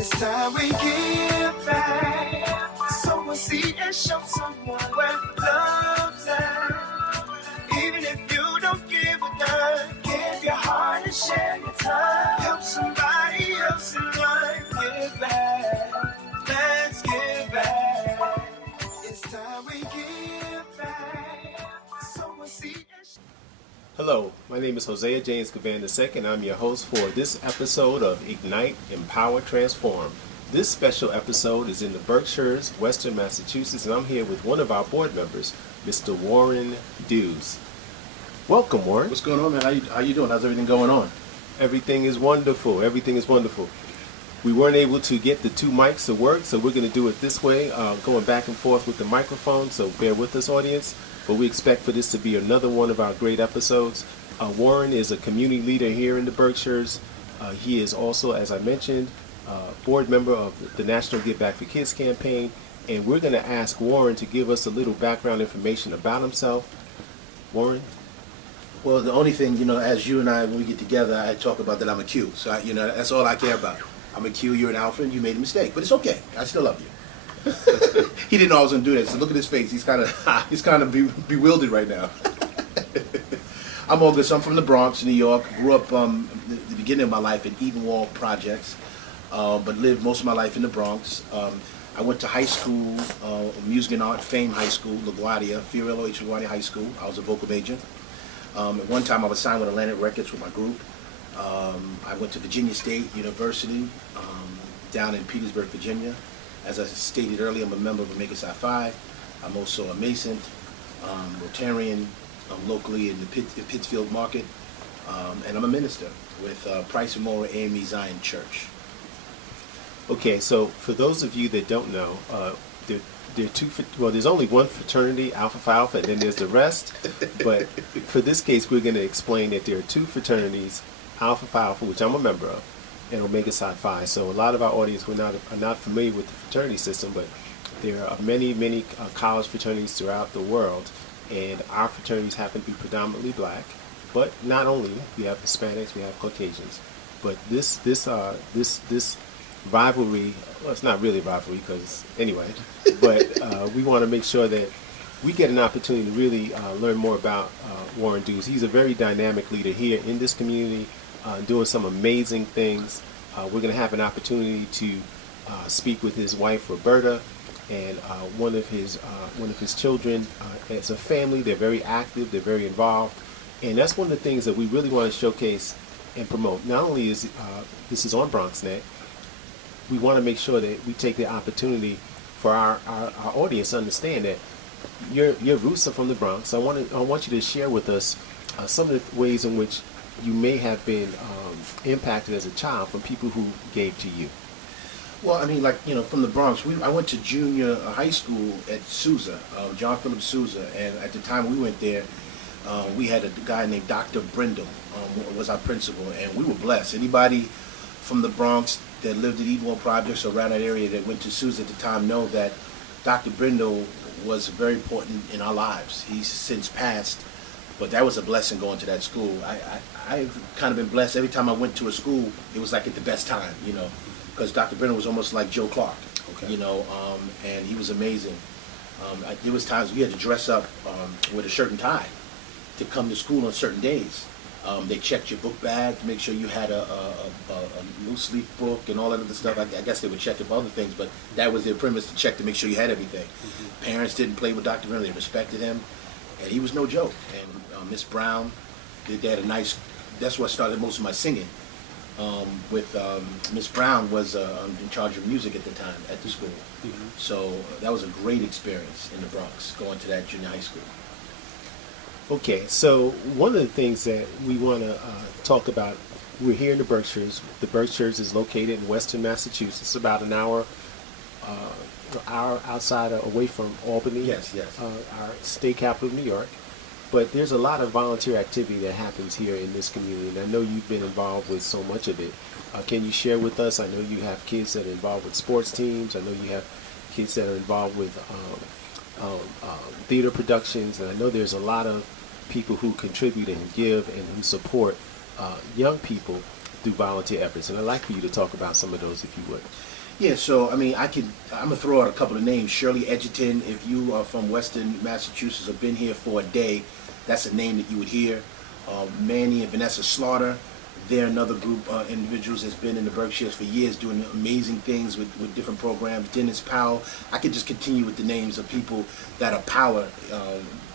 It's time we give back. Sow a seed and show someone where love's at. Even if you don't give a dime, give your heart and share your time. Help somebody else in life. Give back. Let's give back. It's time we give back. Sow a seed and show. Hello, my name is Hosea James Givan II. I'm your host for this episode of Ignite, Empower, Transform. This special episode is in the Berkshires, Western Massachusetts, and I'm here with one of our board members, Mr. Warren Dews. Welcome, Warren. What's going on, man? How you doing? How's everything going on? Everything is wonderful. Everything is wonderful. We weren't able to get the two mics to work, so we're going to do it this way, going back and forth with the microphone, so bear with us, audience. But we expect for this to be another one of our great episodes. Warren is a community leader here in the Berkshires. He is also, as I mentioned, board member of the National Give Back for Kids campaign. And we're going to ask Warren to give us a little background information about himself. Warren? Well, the only thing, as you and I, when we get together, I talk about that I'm a Q. So, that's all I care about. I'm a Q, you're an alpha, and you made a mistake. But it's okay. I still love you. He didn't know I was going to do that. So look at his face. He's kind of bewildered right now. I'm August. So I'm from the Bronx, New York. Grew up the beginning of my life in Edenwald Projects, but lived most of my life in the Bronx. I went to high school, Music and Art, Fame High School, LaGuardia, Fiorillo H. LaGuardia High School. I was a vocal major. At one time I was signed with Atlantic Records with my group. I went to Virginia State University down in Petersburg, Virginia. As I stated earlier, I'm a member of Omega Psi Phi. I'm also a Mason, Rotarian, locally in the Pittsfield market, and I'm a minister with Price and Mora AME Zion Church. Okay, so for those of you that don't know, there are two. Well, there's only one fraternity, Alpha Phi Alpha, and then there's the rest. But for this case, we're going to explain that there are two fraternities, Alpha Phi Alpha, which I'm a member of, and Omega Psi Phi. So a lot of our audience are not familiar with the fraternity system, but there are many college fraternities throughout the world, and our fraternities happen to be predominantly black. But not only we have Hispanics, we have Caucasians, but this rivalry. Well, it's not really a rivalry because anyway, but we want to make sure that we get an opportunity to really learn more about Warren Dews. He's a very dynamic leader here in this community. Doing some amazing things. We're going to have an opportunity to speak with his wife Roberta and one of his children. As a family, they're very active, they're very involved, and that's one of the things that we really want to showcase and promote. Not only is this is on BronxNet, we want to make sure that we take the opportunity for our audience to understand that your roots are from the Bronx. I want you to share with us some of the ways in which you may have been impacted as a child from people who gave to you. Well, I mean, from the Bronx, I went to junior high school at Sousa, John Philip Sousa, and at the time we went there, we had a guy named Dr. Brindle was our principal, and we were blessed. Anybody from the Bronx that lived at Edenwald Projects or around that area that went to Sousa at the time know that Dr. Brindle was very important in our lives. He's since passed, but that was a blessing going to that school. I've kind of been blessed. Every time I went to a school, it was like at the best time, because Dr. Brindle was almost like Joe Clark, okay. And he was amazing. There was times we had to dress up with a shirt and tie to come to school on certain days. They checked your book bag to make sure you had a loose leaf book and all that other stuff. I guess they would check it for other things, but that was their premise, to check to make sure you had everything. Mm-hmm. Parents didn't play with Dr. Brindle. They respected him, and he was no joke. And Miss Brown, they had a nice, that's where I started most of my singing. With Miss Brown was in charge of music at the time at the school. Mm-hmm. So that was a great experience in the Bronx, going to that junior high school. Okay, so one of the things that we want to talk about, we're here in the Berkshires. The Berkshires is located in Western Massachusetts, about an hour outside, away from Albany, yes. Our state capital of New York. But there's a lot of volunteer activity that happens here in this community, and I know you've been involved with so much of it. Can you share with us? I know you have kids that are involved with sports teams. I know you have kids that are involved with theater productions, and I know there's a lot of people who contribute and give and who support young people through volunteer efforts. And I'd like for you to talk about some of those, if you would. Yeah, so I mean, I'm gonna throw out a couple of names. Shirley Edgerton, if you are from Western Massachusetts or been here for a day, that's a name that you would hear. Manny and Vanessa Slaughter, they're another group individuals that's been in the Berkshires for years doing amazing things with different programs. Dennis Powell, I could just continue with the names of people that are power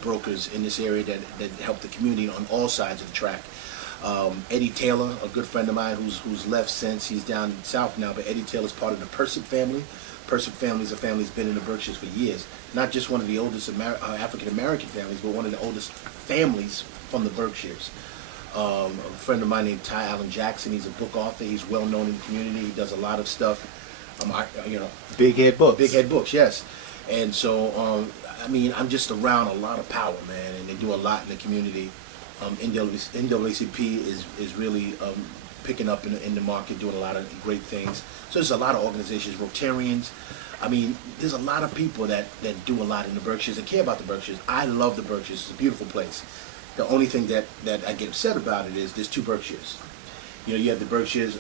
brokers in this area that help the community on all sides of the track. Eddie Taylor, a good friend of mine who's left since, he's down south now, but Eddie Taylor's part of the Persip family. Persip family is a family that's been in the Berkshires for years. Not just one of the oldest African-American families, but one of the oldest families from the Berkshires. A friend of mine named Ty Allen Jackson, he's a book author, he's well known in the community, he does a lot of stuff. Big Head Books. Big Head Books, yes. And so, I mean, I'm just around a lot of power, man, and they do a lot in the community. NAACP is really picking up in the market, doing a lot of great things. So there's a lot of organizations, Rotarians. I mean, there's a lot of people that do a lot in the Berkshires and care about the Berkshires. I love the Berkshires. It's a beautiful place. The only thing that I get upset about it is there's two Berkshires. You know, you have the Berkshires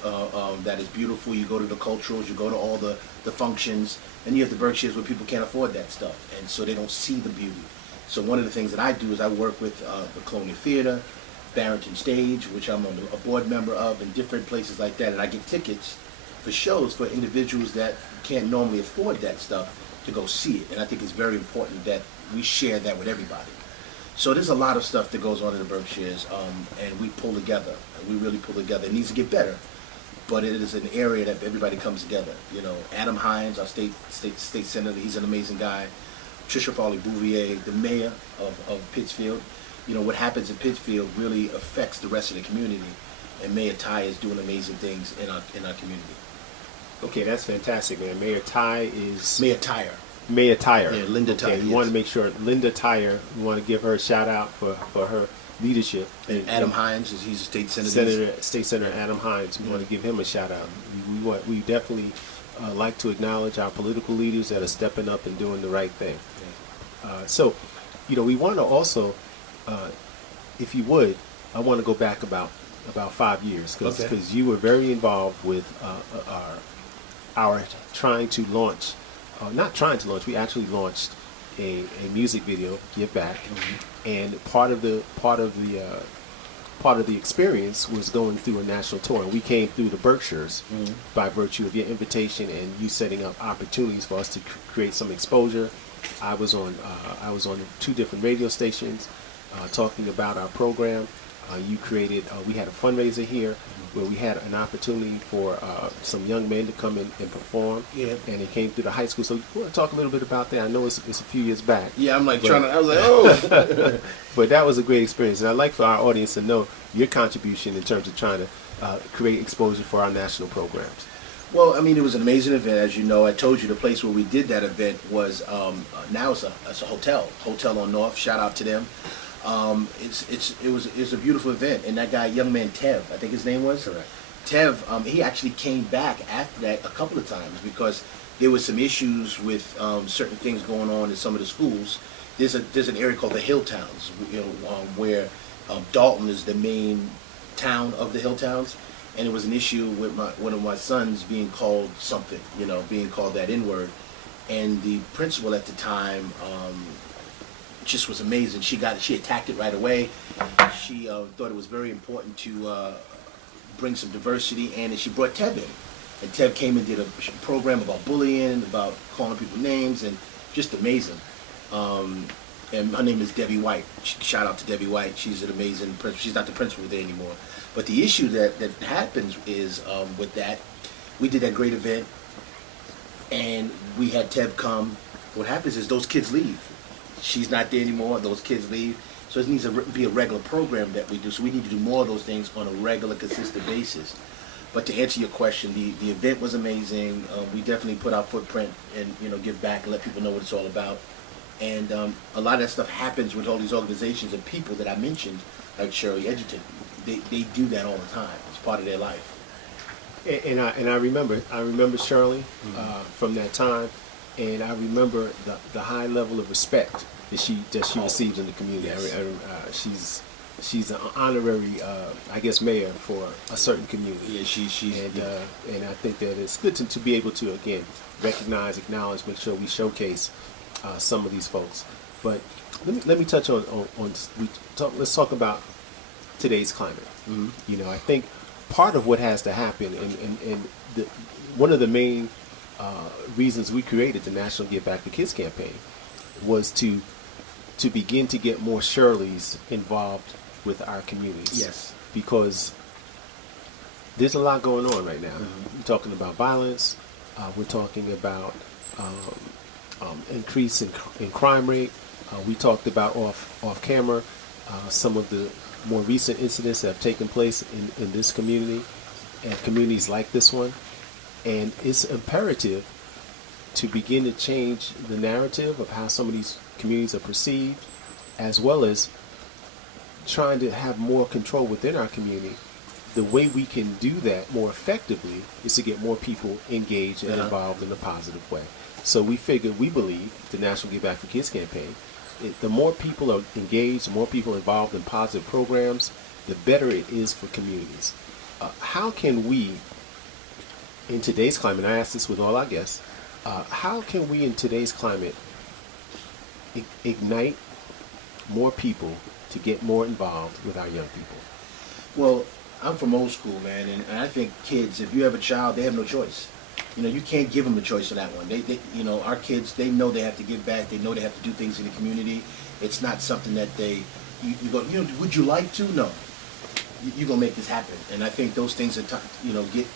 that is beautiful. You go to the culturals, you go to all the functions, and you have the Berkshires where people can't afford that stuff, and so they don't see the beauty. So one of the things that I do is I work with the Colonial Theater, Barrington Stage, which I'm a board member of, and different places like that. And I get tickets for shows for individuals that can't normally afford that stuff to go see it. And I think it's very important that we share that with everybody. So there's a lot of stuff that goes on in the Berkshires, and we pull together. We really pull together. It needs to get better, but it is an area that everybody comes together. You know, Adam Hines, our state senator, he's an amazing guy. Tricia Farley Bouvier, the mayor of Pittsfield. You know, what happens in Pittsfield really affects the rest of the community, and Mayor Ty is doing amazing things in our community. Okay, that's fantastic, man. Mayor Ty is... Mayor Tyre. Mayor Tyre. Yeah, Linda Tyre. Okay, we want to make sure, Linda Tyre, we want to give her a shout out for her leadership. And Adam Hines, he's a state senator. State Senator Adam Hines, we want to give him a shout out. We definitely like to acknowledge our political leaders that are stepping up and doing the right thing. So, you know, we want to also, if you would, I want to go back about 5 years, because you were very involved with our trying to launch, not trying to launch, we actually launched a music video, Give Back, and part of the experience was going through a national tour. And we came through the Berkshires by virtue of your invitation and you setting up opportunities for us to create some exposure. I was on 2 different radio stations talking about our program. You created, we had a fundraiser here where we had an opportunity for some young men to come in and perform. Yeah. And it came through the high school. So you want to talk a little bit about that? I know it's a few years back. Yeah, I'm like I was like, oh. But that was a great experience. And I'd like for our audience to know your contribution in terms of trying to create exposure for our national programs. Well, I mean, it was an amazing event. As you know, I told you the place where we did that event was, now it's a hotel on North. Shout out to them. It was a beautiful event, and that guy, young man Tev, I think his name was. Correct. Tev, he actually came back after that a couple of times because there was some issues with certain things going on in some of the schools. There's an area called the Hill Towns, you know, where Dalton is the main town of the Hill Towns, and it was an issue with one of my sons being called something, you know, being called that N-word, and the principal at the time. Just was amazing. She attacked it right away. She thought it was very important to bring some diversity, and she brought Tev in. And Tev came and did a program about bullying, about calling people names, and just amazing. And her name is Debbie White. Shout out to Debbie White. She's an amazing principal. She's not the principal there anymore. But the issue that happens is with that, we did that great event, and we had Tev come. What happens is those kids leave. She's not there anymore. Those kids leave. So it needs to be a regular program that we do. So we need to do more of those things on a regular, consistent basis. But to answer your question, the event was amazing. We definitely put our footprint and, you know, give back and let people know what it's all about. And a lot of that stuff happens with all these organizations and people that I mentioned, like Shirley Edgerton. They do that all the time. It's part of their life. And I remember Shirley from that time. And I remember the high level of respect that she receives in the community. Yes. she's an honorary, I guess, mayor for a certain community. Yeah, she's And I think that it's good to be able to, again, recognize, acknowledge, make sure we showcase some of these folks. But let me touch on let's talk about today's climate. Mm-hmm. You know, I think part of what has to happen, and one of the main reasons we created the National Give Back to Kids campaign was to begin to get more Shirleys involved with our communities. Yes. Because there's a lot going on right now. Mm-hmm. We're talking about violence. We're talking about increase in crime rate. We talked about off camera some of the more recent incidents that have taken place in this community and communities like this one. And it's imperative to begin to change the narrative of how some of these communities are perceived, as well as trying to have more control within our community. The way we can do that more effectively is to get more people engaged and involved in a positive way. So we believe, the National Give Back for Kids campaign, the more people are engaged, the more people involved in positive programs, the better it is for communities. How can we, in today's climate, and I ask this with all our guests, how can we in today's climate ignite more people to get more involved with our young people? Well, I'm from old school, man, and I think kids, if you have a child, they have no choice. You know, you can't give them a choice on that one. They you know, our kids, they know they have to give back. They know they have to do things in the community. It's not something that you go, you know, would you like to? No. You're going to make this happen. And I think those things are, get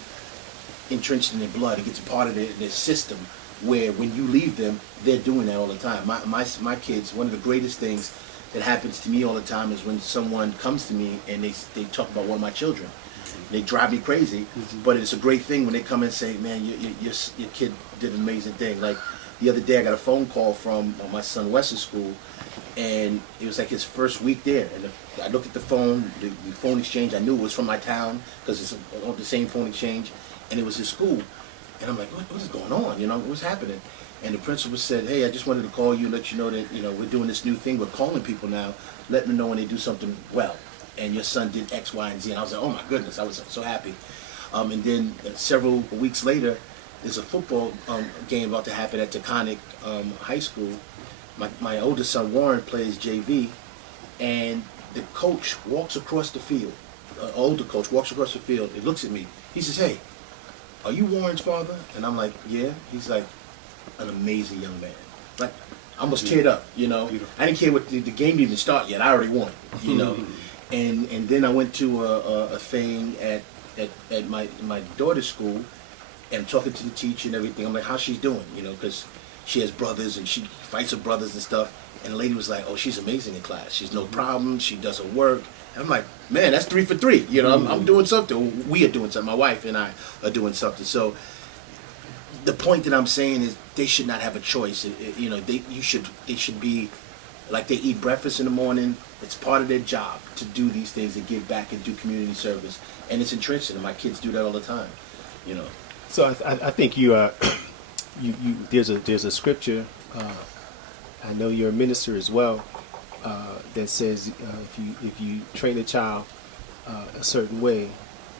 entrenched in their blood. It gets a part of their system where when you leave them, they're doing that all the time. My kids, one of the greatest things that happens to me all the time is when someone comes to me and they talk about one of my children. They drive me crazy, but it's a great thing when they come and say, man, your kid did an amazing thing. Like the other day I got a phone call from my son Wes's school, and it was like his first week there. And I looked at the phone, the phone exchange, I knew it was from my town because it's the same phone exchange, and it was his school. And I'm like, what is going on? You know, what's happening? And the principal said, hey, I just wanted to call you and let you know that, we're doing this new thing. We're calling people now, letting them know when they do something well. And your son did X, Y, and Z. And I was like, oh my goodness, I was so happy. And then several weeks later, there's a football game about to happen at Taconic High School. My oldest son, Warren, plays JV, and the coach walks across the field. Older coach walks across the field. He looks at me. He says, hey, are you Warren's father? And I'm like, yeah. He's like, an amazing young man. Like, I almost teared up, Beautiful. I didn't care what the game didn't even start yet. I already won, And then I went to a thing at my daughter's school, and talking to the teacher and everything. I'm like, how's she doing? Because she has brothers and she fights with brothers and stuff. And the lady was like, oh, she's amazing in class. She's no problem. She does her work. And I'm like, man, that's 3 for 3. I'm doing something. We are doing something. My wife and I are doing something. So the point that I'm saying is they should not have a choice. They should be like they eat breakfast in the morning. It's part of their job to do these things and give back and do community service. And it's entrenched in them. My kids do that all the time. So I think there's a scripture. I know you're a minister as well. That says if you train a child a certain way,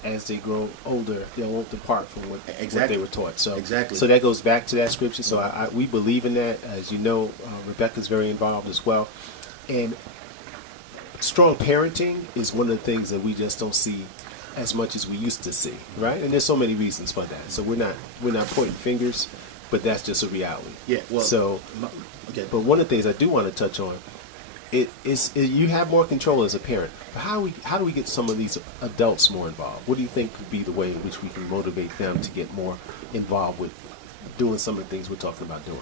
as they grow older, they won't depart from what they were taught. So exactly. So that goes back to that scripture. So we believe in that. As you know, Rebecca's very involved as well. And strong parenting is one of the things that we just don't see as much as we used to see, right? And there's so many reasons for that. So we're not pointing fingers, but that's just a reality. Yeah. Well. So, okay. But one of the things I do want to touch on. You have more control as a parent. But how do we get some of these adults more involved? What do you think could be the way in which we can motivate them to get more involved with doing some of the things we're talking about doing?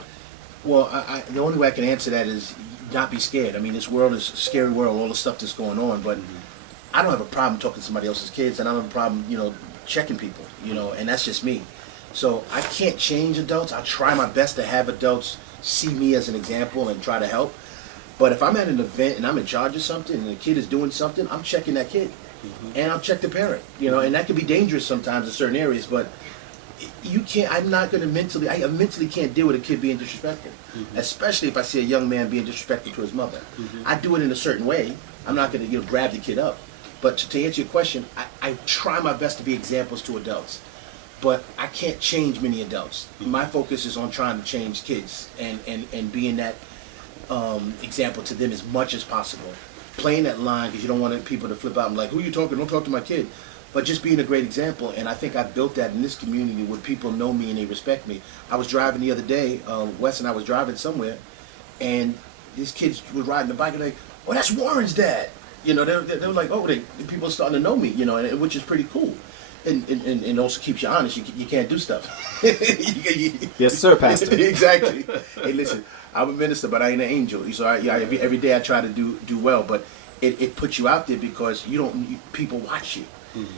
Well, the only way I can answer that is not be scared. I mean, this world is a scary world, all the stuff that's going on, but I don't have a problem talking to somebody else's kids, and I don't have a problem, checking people, and that's just me. So I can't change adults. I try my best to have adults see me as an example and try to help. But if I'm at an event and I'm in charge of something and the kid is doing something, I'm checking that kid. And I'll check the parent, and that can be dangerous sometimes in certain areas, but you can't. I'm not going to mentally. I mentally can't deal with a kid being disrespectful, especially if I see a young man being disrespectful to his mother. I do it in a certain way. I'm not going to grab the kid up. But to answer your question, I try my best to be examples to adults. But I can't change many adults. My focus is on trying to change kids and being that example to them as much as possible. Playing that line because you don't want people to flip out and like, who are you talking? Don't talk to my kid. But just being a great example, and I think I built that in this community where people know me and they respect me. I was driving the other day, Wes and I was driving somewhere, and these kids were riding the bike and like, oh, that's Warren's dad. You know, they were like, oh, people are starting to know me, you know, which is pretty cool. And also keeps you honest. You can't do stuff. Yes, sir, Pastor. Exactly. Hey, listen, I'm a minister, but I ain't an angel. So every day I try to do well, but it puts you out there because people watch you.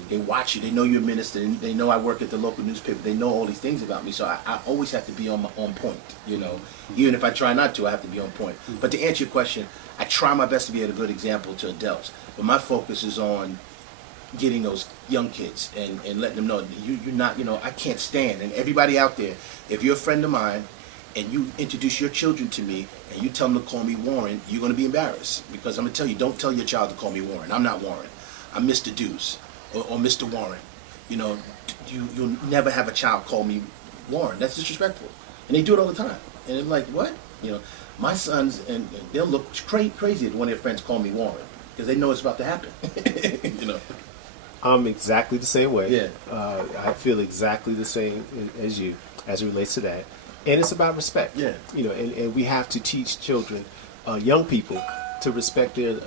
They watch you. They know you're a minister. They know I work at the local newspaper. They know all these things about me. So I always have to be on point. You know, even if I try not to, I have to be on point. But to answer your question, I try my best to be a good example to adults. But my focus is on getting those young kids and letting them know you're not. You know, I can't stand. And everybody out there, if you're a friend of mine and you introduce your children to me and you tell them to call me Warren, you're going to be embarrassed because I'm going to tell you, don't tell your child to call me Warren. I'm not Warren. I'm Mr. Deuce. Or Mr. Warren, you know, you'll never have a child call me Warren. That's disrespectful, and they do it all the time. And I'm like, what? You know, my sons and they'll look crazy if one of their friends call me Warren because they know it's about to happen. You know, I'm exactly the same way. Yeah, I feel exactly the same as you as it relates to that, and it's about respect. Yeah, you know, and we have to teach children, young people, to respect their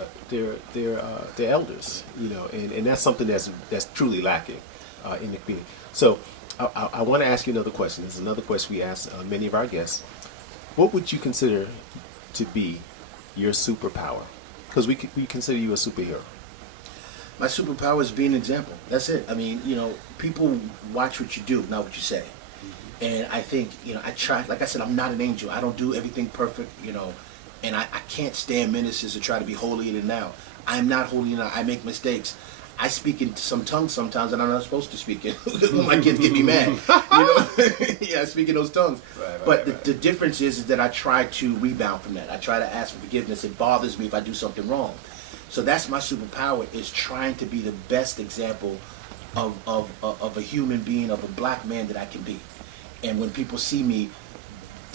elders, you know, and that's something that's truly lacking in the community. So I want to ask you another question. This is another question we ask many of our guests. What would you consider to be your superpower? Because we consider you a superhero. my superpower is being an example. That's it. I mean, you know, people watch what you do, not what you say. And I think, you know, I try. Like I said, I'm not an angel. I don't do everything perfect, you know. And I can't stand ministers to try to be holier than thou. I'm not holier than thou. I make mistakes. I speak in some tongues sometimes that I'm not supposed to speak in. My kids get me mad. You know? Yeah, I speak in those tongues. But the difference is that I try to rebound from that. I try to ask for forgiveness. It bothers me if I do something wrong. So that's my superpower, is trying to be the best example of a human being, of a black man that I can be. And when people see me,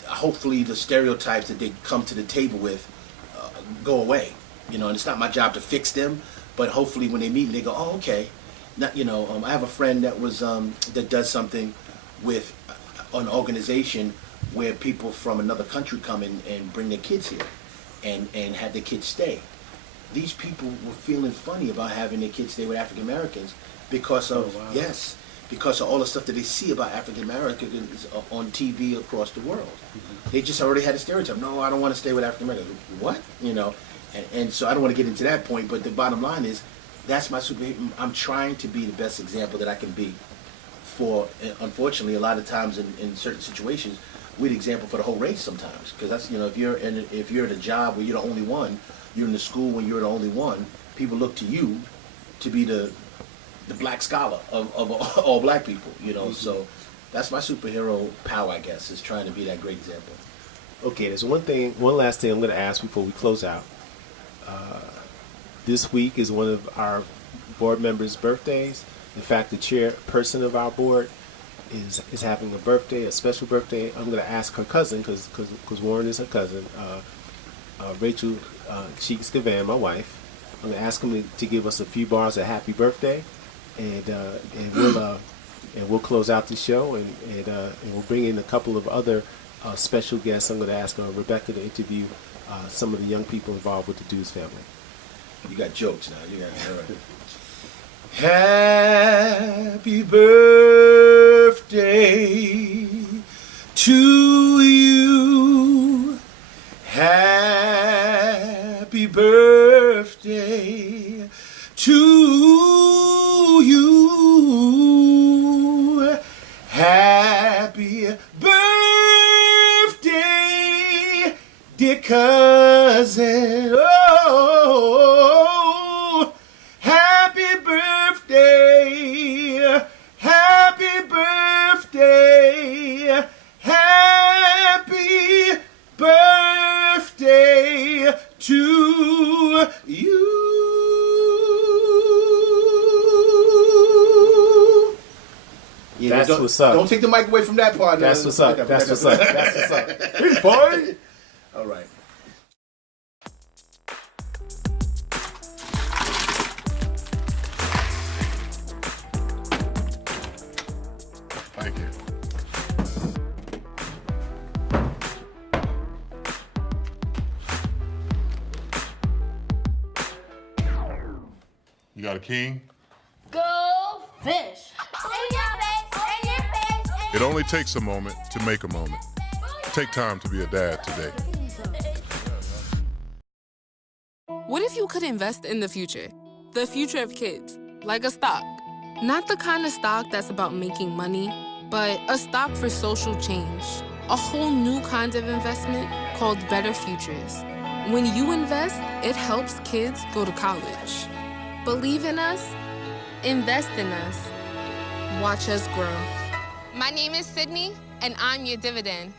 hopefully the stereotypes that they come to the table with go away, you know. And it's not my job to fix them, but hopefully when they meet me, they go, "Oh, okay." Not, you know, I have a friend that was that does something with an organization where people from another country come in and bring their kids here, and have their kids stay. These people were feeling funny about having their kids stay with African Americans because of because of all the stuff that they see about African Americans on TV across the world. They just already had a stereotype. No, I don't want to stay with African Americans. What? You know, and so I don't want to get into that point, but the bottom line is, that's my super. I'm trying to be the best example that I can be for, unfortunately, a lot of times in certain situations, we're the example for the whole race sometimes. Because that's, you know, if you're at a job where you're the only one, you're in the school when you're the only one, people look to you to be the black scholar of all black people, you know. So that's my superhero power, I guess, is trying to be that great example. Okay, there's one last thing I'm going to ask before we close out. This week is one of our board members' birthdays. In fact, the chairperson of our board is having a birthday, a special birthday. I'm going to ask her cousin, because Warren is her cousin, Rachel James Givan, my wife. I'm going to ask him to give us a few bars of happy birthday, and we'll close out the show, and we'll bring in a couple of other special guests. I'm going to ask Rebecca to interview some of the young people involved with the Dews family. You got jokes now. You got all right. Happy birthday to you. Happy birthday to you. Happy birthday, dear cousin. Oh, happy birthday. Happy birthday. what's up. Don't take the mic away from that part. That's what's up. That's what's up. That's what's up. Hey, boy. All right. Thank you. You got a king? Go fish. In your face, in your face. It only takes a moment to make a moment. Take time to be a dad today. What if you could invest in the future? The future of kids, like a stock. Not the kind of stock that's about making money, but a stock for social change. A whole new kind of investment called Better Futures. When you invest, it helps kids go to college. Believe in us, invest in us, watch us grow. My name is Sydney, and I'm your dividend.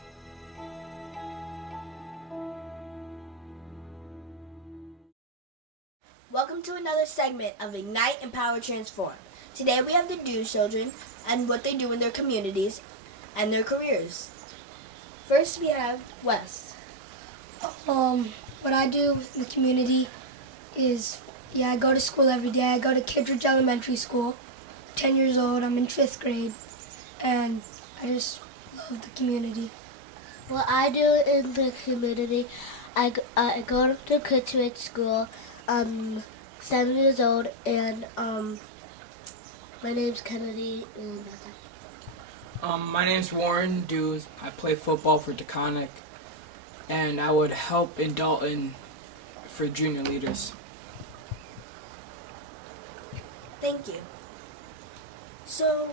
Welcome to another segment of Ignite, Empower, Transform. Today we have the Dew children and what they do in their communities and their careers. First we have Wes. What I do in the community is, I go to school every day. I go to Kittredge Elementary School. 10 years old, I'm in 5th grade, and I just love the community. What I do in the community, I go to Kittredge School. I'm 7 years old, and my name's Kennedy. And my name's Warren Dews. I play football for Taconic, and I would help in Dalton for junior leaders. Thank you. So,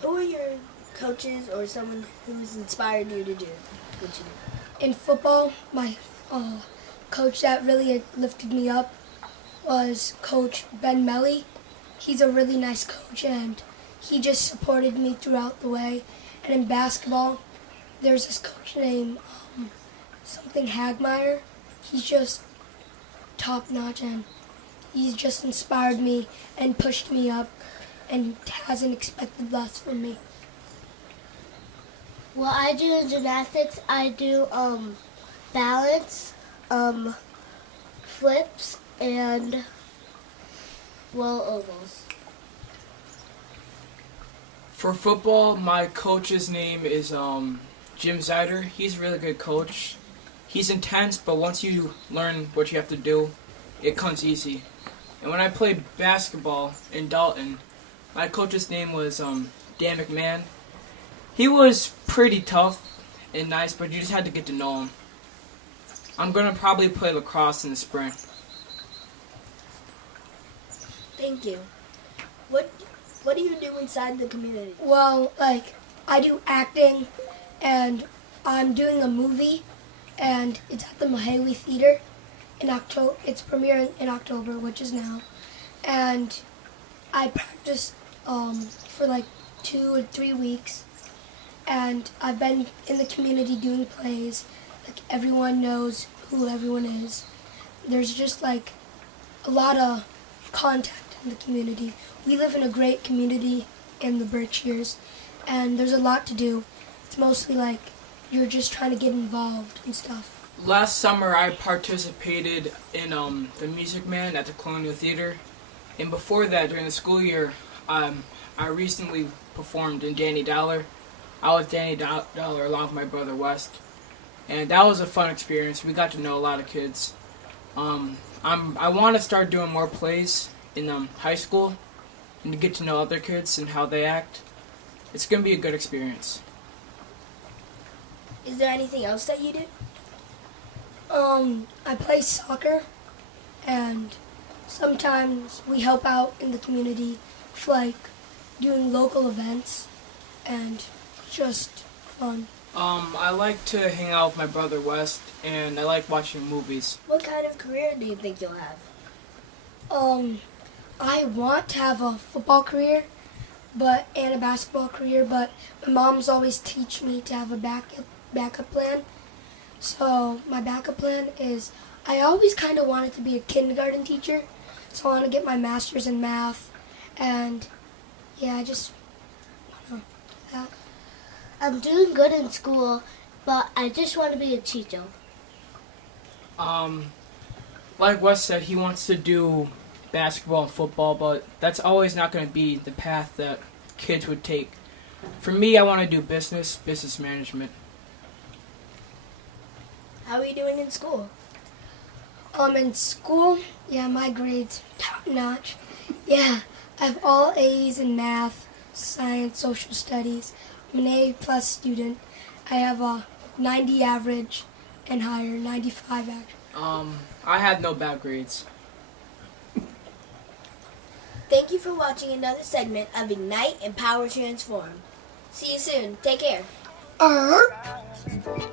who are your coaches or someone who's inspired you to do what you do? In football, my coach that really lifted me up was Coach Ben Melly. He's a really nice coach, and he just supported me throughout the way. And in basketball, there's this coach named something Hagmeyer. He's just top notch, and he's just inspired me and pushed me up and hasn't expected less from me. what I do in gymnastics, I do balance, flips, and roll ovals. For football, my coach's name is Jim Zider. He's a really good coach. He's intense, but once you learn what you have to do, it comes easy. And when I played basketball in Dalton, my coach's name was Dan McMahon. He was pretty tough and nice, but you just had to get to know him. I'm going to probably play lacrosse in the spring. Thank you. What do you do inside the community? Well, I do acting, and I'm doing a movie, and it's at the Mahaly Theater in October. It's premiering in October, which is now. And I practice for 2 or 3 weeks, and I've been in the community doing plays. Everyone knows who everyone is. There's just a lot of contact in the community. We live in a great community in the Berkshires, and there's a lot to do. It's mostly you're just trying to get involved and stuff. Last summer, I participated in the Music Man at the Colonial Theater. And before that, during the school year, I recently performed in Danny Dollar. I was Danny Dollar along with my brother West. And that was a fun experience. We got to know a lot of kids. I want to start doing more plays in high school and to get to know other kids and how they act. It's going to be a good experience. Is there anything else that you do? I play soccer, and sometimes we help out in the community for doing local events, and just fun. I like to hang out with my brother West, and I like watching movies. What kind of career do you think you'll have? I want to have a football career, and a basketball career, but my mom's always teach me to have a backup plan. So my backup plan is I always kind of wanted to be a kindergarten teacher, so I want to get my master's in math, and I just that? I'm doing good in school, but I just want to be a teacher. Like Wes said, he wants to do basketball and football, but that's always not going to be the path that kids would take. For me, I want to do business management. How are you doing in school? In school, yeah, my grades top notch. Yeah, I have all A's in math, science, social studies. I'm an A+ student. I have a 90 average and higher, 95 actually. I had no bad grades. Thank you for watching another segment of Ignite, Empower, Transform. See you soon. Take care.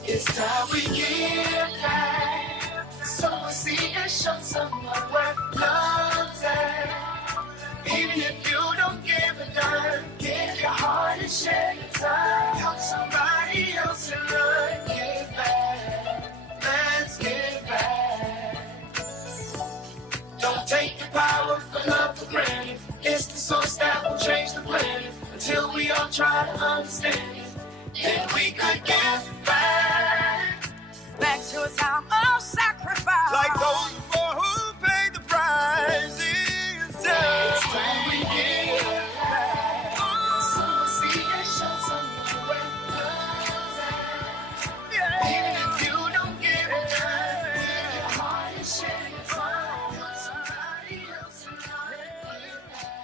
It's time we give back. Someone see and show someone where love's at. Even if you don't give a dime, give your heart and share your time. Help somebody else in line. Give back. Let's give back. Don't take the power of love for granted. It's the source that will change the planet. Until we all try to understand it, then we could give back. Back to a time of sacrifice. Like those before who paid the price. It's time we give back. Someone see and show someone where love's at. Even if you don't give it back, give your heart and share your time. Help somebody else in life. Give back.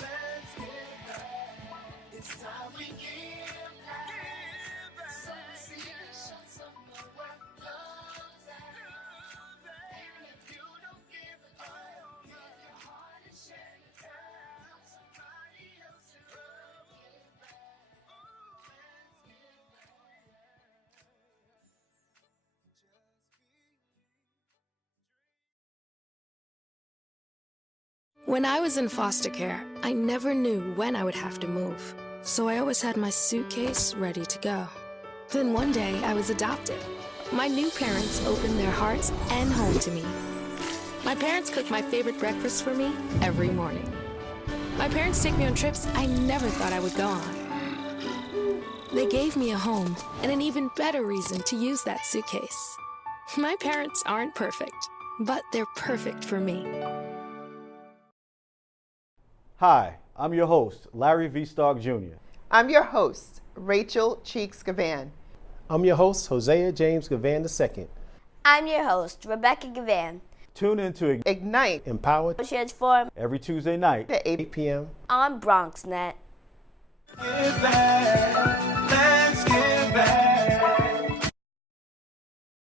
Let's give back. It's time we give back. Someone see and show someone where love's at. Even if you don't give it back, give your heart and share your time. Help somebody else in love. Give back. Let's give When I was in foster care, I never knew when I would have to move, so I always had my suitcase ready to go. Then one day, I was adopted. My new parents opened their hearts and home to me. My parents cook my favorite breakfast for me every morning. My parents take me on trips I never thought I would go on. They gave me a home and an even better reason to use that suitcase. My parents aren't perfect, but they're perfect for me. Hi, I'm your host, Larry V. Stark Jr. I'm your host, Rachel Cheeks Givan. I'm your host, Hosea James Givan II. I'm your host, Rebecca Givan. Tune in to Ignite, Empower, Transform every Tuesday night at 8 p.m. on Bronxnet. back.